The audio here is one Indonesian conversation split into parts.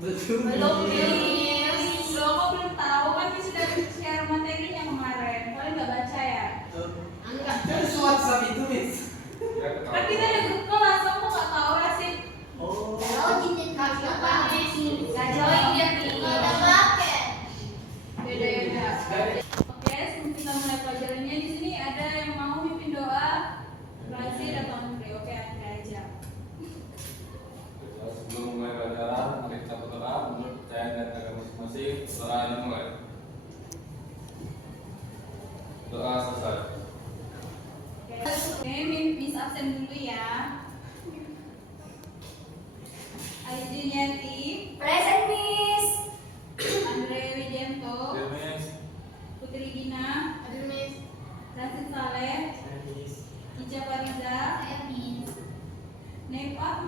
Belum Miss. Loh, kok belum tahu kan Miss sudah share materinya kemarin. Kalian nggak baca ya? Enggak. Kan WhatsApp itu Miss. Kan kita ada grup kelas, kamu nggak tahu ya sih? Oh. Oh, jinjit kaki apa? Nggak join dia nih. Nggak ada paket. Beda. Oke, sebelum kita mulai pelajarannya di sini ada yang mau mimpin doa. Razia atau Andre? Oke, Andre aja. Sebelum mulai pelajaran, mari kita berdoa menurut percaya dan agama masing-masing. Doa dimulai. Doa selesai. Oke, Miss absen dulu ya. Ali Juniati, Present, Miss. Andre Wijanto, Demis, Putri Gina, Aduh, Miss. Rasid Saleh, Miss. Ica Fariza, Saya, Miss. Nepa,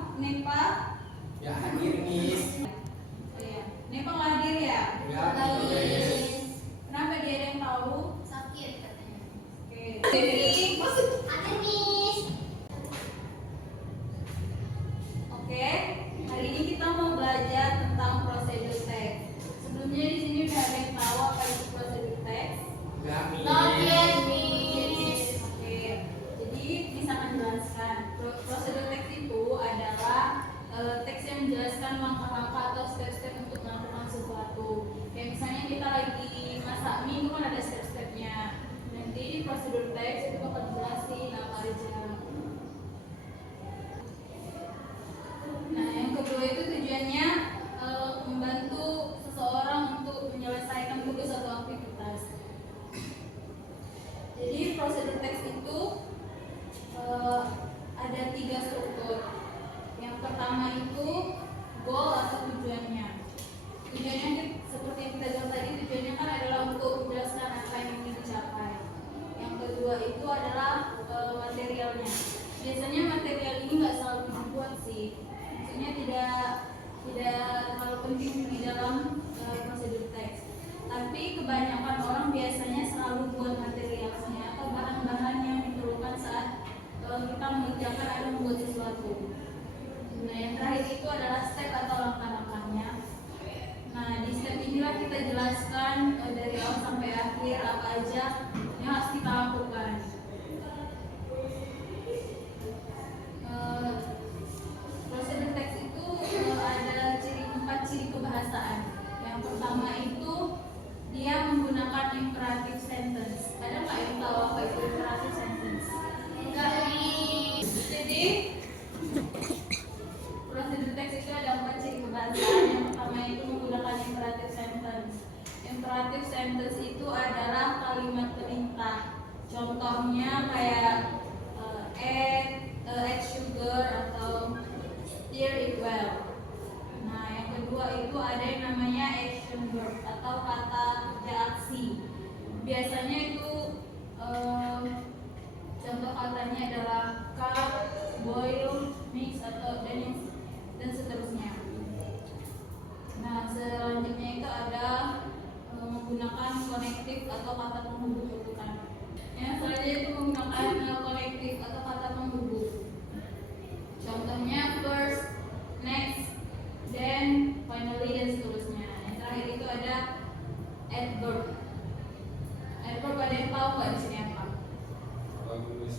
Ya hadir Miss. oh ya, Nepa nggak hadir ya? Ya. Miss. Kenapa dia ada yang tahu? Sakit katanya. Oke. Ada, Miss. Oke, hari ini kita mau belajar tentang prosedur teks. Sebelumnya di sini udah ada yang tahu apa itu prosedur teks? Enggak Miss. Not yet, Miss. Oke, jadi bisa menjelaskan prosedur teks itu adalah teks yang menjelaskan langkah-langkah atau step-step untuk melakukan sesuatu. Kayak misalnya kita lagi masak mie itu kan ada step-stepnya. Nanti di prosedur teks itu bakal jelasin apa aja. Nah, yang kedua itu tujuannya membantu seseorang untuk menyelesaikan tugas atau aktivitas. Jadi prosedur teks itu ada 3 struktur. Yang pertama itu goal atau tujuannya. Tujuannya seperti yang kita bilang tadi, tujuannya kan adalah untuk menjelaskan apa yang ingin dicapai. Yang kedua itu adalah materialnya. Biasanya material ini nggak selalu dibuat sih. Maksudnya tidak terlalu penting di dalam prosedur teks. Tapi kebanyakan orang biasanya selalu buat materialnya atau bahan-bahan yang diperlukan saat kita mengerjakan atau membuat sesuatu. Nah, yang terakhir itu adalah step atau langkah-langkahnya. Nah, di step inilah kita jelaskan dari awal sampai akhir apa aja yang harus kita lakukan. Prosedur teks itu ada 4 ciri kebahasaan. Yang pertama itu dia menggunakan imperative sentence. Ada nggak yang tahu apa itu imperative sentence? Enggak, Miss. Jadi prosedur teks itu ada 4 ciri kebahasaan. Yang pertama itu menggunakan imperative sentence. Imperative sentence itu adalah kalimat perintah. Contohnya kayak add sugar atau stir it well. Nah, yang kedua itu ada yang namanya action verb atau kata kerja aksi. Biasanya itu contoh katanya adalah cut, boil, mix atau dan seterusnya. Nah, selanjutnya itu ada menggunakan konektif atau kata penghubung urutan. Yang selanjutnya itu menggunakan konektif atau kata penghubung. Contohnya first, next, then, finally dan seterusnya. Yang terakhir itu ada adverb. Adverb ada yang tahu nggak di sini apa? bagus.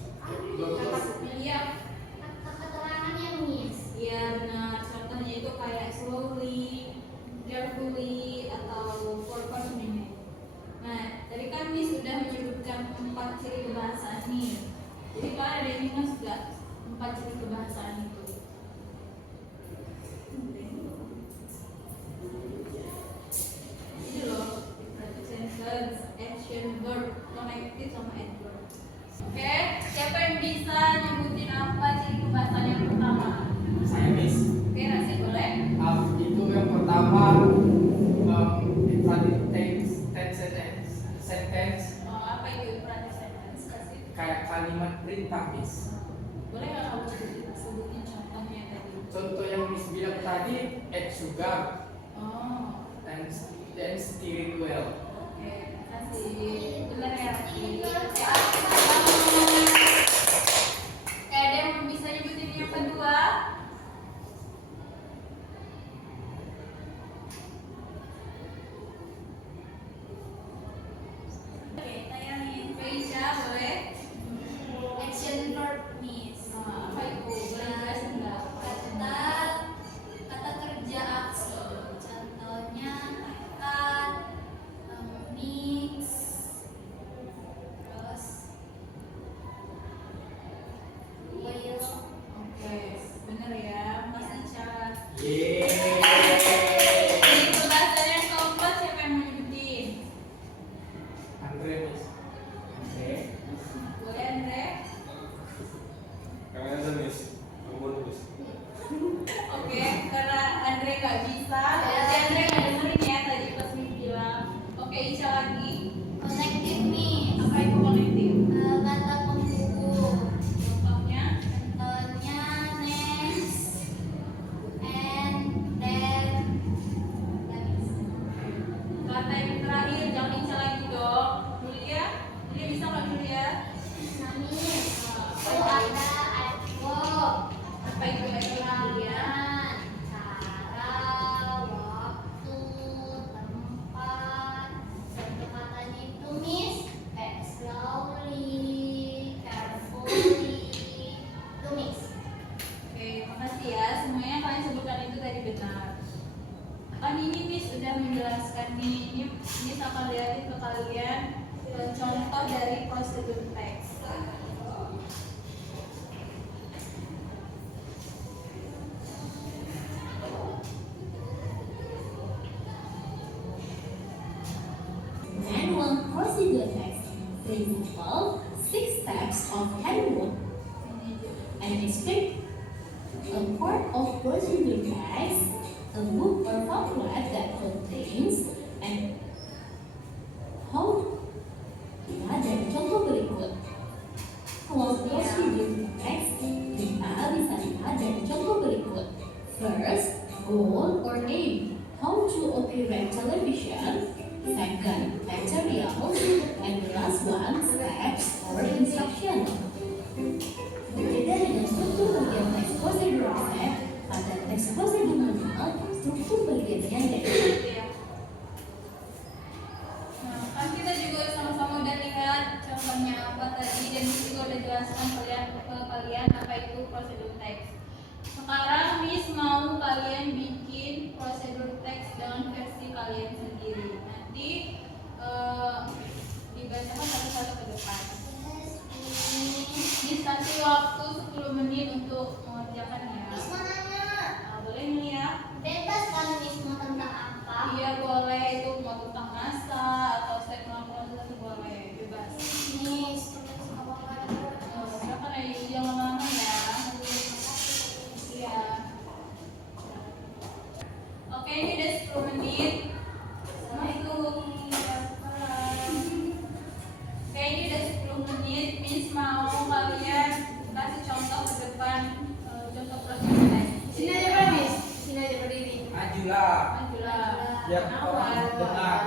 Iya. Keterangannya, Miss. Iya benar. Contohnya itu kayak slowly, carefully atau for convenience. Nah, tadi kan Miss sudah menyebutkan 4 ciri kebahasaan nih. Jadi kalian ada yang ingat nggak 4 ciri kebahasaan itu? Ini loh, sentence, action, verb, connected sama adverb. Oke, siapa yang bisa nyebutin apa ciri kebahasaan yang pertama? Saya Miss. Oke, Rasid boleh? Itu yang pertama imperative sentence Oh, apa itu imperative sentence? Rasid? kayak kalimat perintah Miss. Boleh nggak kamu sebutin contohnya tadi? Contoh yang Miss bilang tadi add sugar Oh, dan stir it well. oke, kasih. Benar ya, Rasid? Ada yang bisa nyebutin yang kedua? nggak bisa. Berarti Andre nggak dengerin ya tadi pas Miss bilang. Oke, Isya lagi. Connective Miss. Apa itu kolektif? Kata pembuku. Contohnya? Contohnya next and then. Ya, Miss. Kata yang terakhir jangan Isya lagi dong. Julia, Julia bisa nggak Julia? Nah, Miss. Itu ada adverb. Apa itu Julia? Cara, waktu, tempat, contoh katanya itu Miss, slowly, carefully, itu Miss. Oke, makasih ya. Semuanya kalian sebutkan itu tadi benar. Kan ini Miss sudah menjelaskan nih. Ini Miss akan lihatin ke kalian contoh dari prosedur teks. Manual procedure text. For example, 6 steps of handbook and expect a part of procedure text, a book or pamphlet that contains and how dan contoh berikut. Kalau procedure text, kita bisa lihat dari contoh berikut. First, goal or aim. How to operate television. Second, materials. And the last one, steps or instruction. Berbeda dengan struktur bagian teks prosedur text, pada teks prosedur manual, struktur bagiannya yaitu Nah, kan kita juga sama-sama udah lihat contohnya apa tadi dan Miss juga udah jelaskan ke kalian apa itu prosedur teks. Sekarang Miss mau kalian bikin prosedur teks dengan versi kalian sendiri. Nanti dibacakan satu-satu ke depan. Miss kasih waktu 10 menit untuk mengerjakannya. Miss mau nanya, Boleh nih ya? bebas kan Miss mau tentang apa? Iya boleh, itu mau tentang masa atau statement proses boleh, bebas. Miss, apa-apa. Silakan ayo jangan lama ya. Iya. Oke, ini udah 10 menit. Assalamualaikum. Oke, ini udah 10 menit. Miss mau kalian kasih contoh ke depan, contoh prosedur. Sini aja Pak, Miss. Sini aja berdiri. Majulah. Majulah. Biar orang dengar.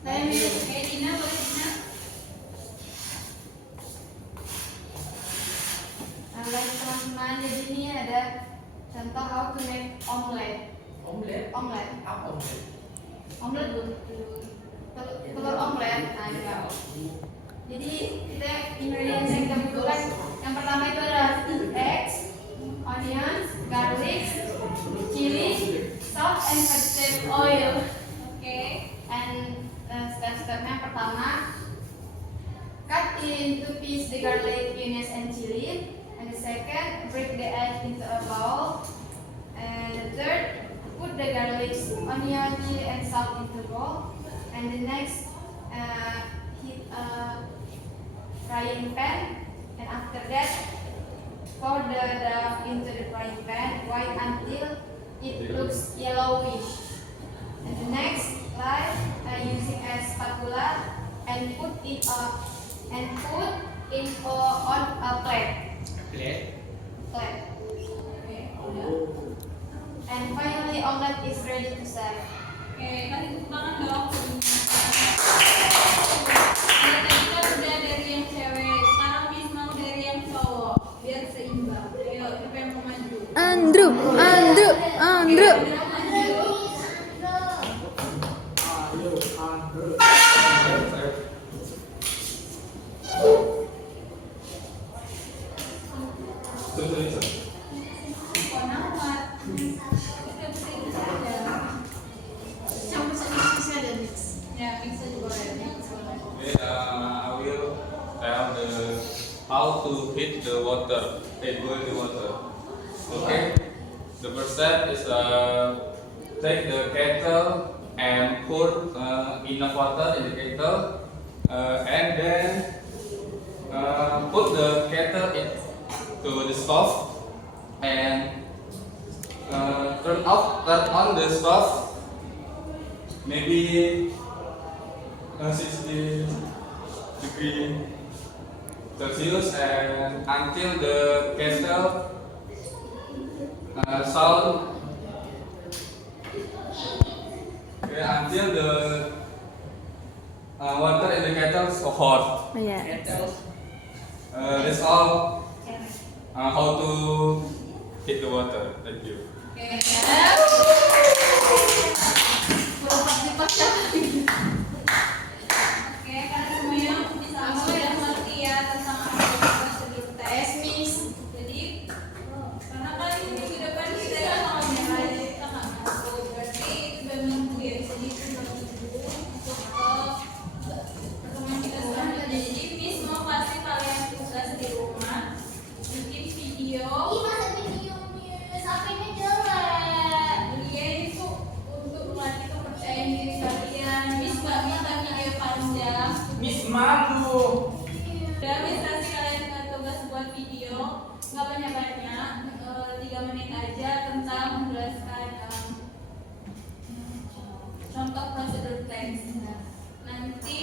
Saya Miss. Oke, Dina boleh Dina. Nah, bagi teman-teman, jadi ini ada contoh how to make omelet. Omelet. Omelet. Apa omelet? Omelet bu. Telur omelet. Nah, ya. Jadi kita ingredients yang kita butuhkan yang pertama itu adalah eggs, onions, garlic, chili, salt, and vegetable oil. Oke. And step-stepnya pertama, cut into piece the garlic, onions, and chili. And the second, break the egg into a bowl. And the third, put the garlic, onion, chili, and salt into a bowl. And the next, heat a frying pan. And after that, pour the dough into the frying pan, white until it looks yellowish. And the next, using a spatula and put it on a plate. Plate. Oke, udah. And finally, omelet is ready to serve. Oke, kasih tepuk tangan dong. Nah, tadi kan udah dari yang cewek, sekarang Miss mau dari yang cowok, biar seimbang. Ayo, siapa yang mau maju? Andrew. Ayo, maju. Konawat. Kita bisa ini saja. Campur sama susunya ada mix. Ya, mix aja boleh. Mix boleh. Okay, I will tell how to heat the water, boil the water. Okay, the first step is take the kettle and put enough water in the kettle, and then put the kettle into the stove and turn on the stove. Maybe 60 degree Celsius, and until the kettle sound. Okay, until the water in the kettle is hot. That's all. How to heat the water. Thank you. Oke, karena semuanya sudah mengerti ya tentang prosedur tes, Miss. Jadi, karena kan minggu depan kita sama-sama jadi kita nggak masuk. Berarti itu udah menunggu ya. Jadi itu udah menunggu untuk pertemuan kita selanjutnya. Jadi, Miss mau kasih kalian tugas di rumah, bikin video. Ih, masa videonya HP-nya jelek. Iya itu untuk melatih kepercayaan diri kalian. Miss nggak minta video panjang. Miss malu. Udah, Miss kasih kalian tugas buat video nggak banyak-banyak, 3 menit aja tentang menjelaskan contoh prosedur teks. Nanti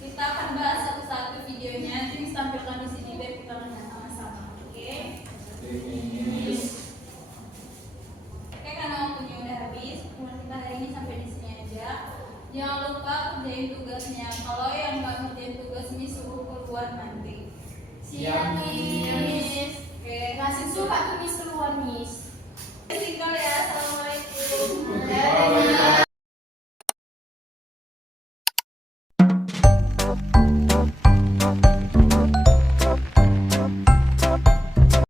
kita akan bahas satu-satu videonya. Nanti Miss tampilkan di sini biar kita melihat sama-sama. Oke? Oke, karena waktunya udah habis, pertemuan kita hari ini sampai di sini aja. Jangan lupa kerjain tugasnya. Kalau yang nggak kerjain tugas, Miss suruh keluar nanti. Siap, Miss. Oke, Masih suka tuh Miss